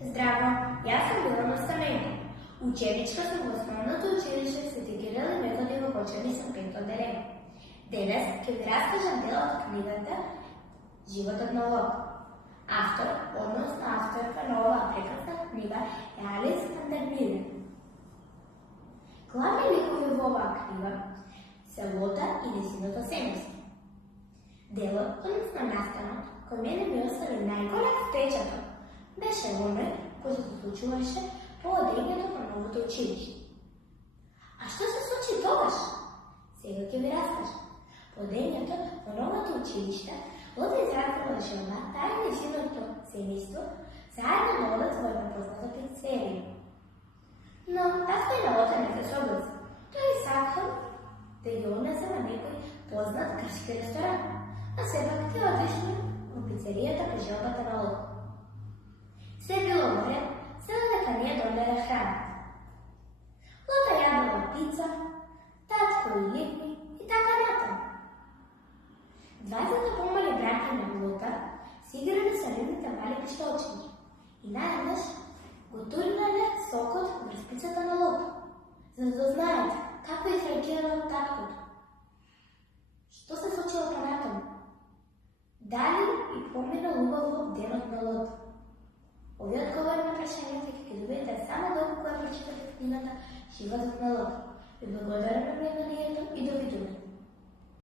Здраво, јас сум Милана Стаменко. Ученичка сум во основното училиште Свети Кирил и Методи во Кочани-Сам 5 одделение. Денес ќе ви раскажам дел од книгата Животот на лод. Автор, односно авторка на оваа прекрасна книга е Алис Вандербилен. Главни ликови во оваа книга се Лота и незиното семејство. Делот, односно настанот, кој мене ми остави најголем впечаток, беше оној кој се случуваше по одењето на новото училиште. А што се случи тогаш? Сега ќе ви раскажам. По одењето на новото училиште, Лота изразила желба таа и незиното семејство заедно да одат во една позната пицерија. Но таа на Лота не се согласи. Тој сакал да ги однесе на некој познат грчки ресторан, а сепак те отишли во пицеријата по желбата на Лота. Се било во ред, само дека не донере храна. Лота јадела пица, татко и ликви и така натаму. Двајцата помали браќа на Лота си играле со нивните мали пиштолчиња и наеднаш го турнале сокот врз пицата на Лота, за да знаете како изреагирал таткото. Што се случило понатаму? Дали и поминал убаво денот на Лота? Овие одговори на прашањата ќе ги добиете само доколку ја прочитате книгата Животот на Лота. Ви благодарам на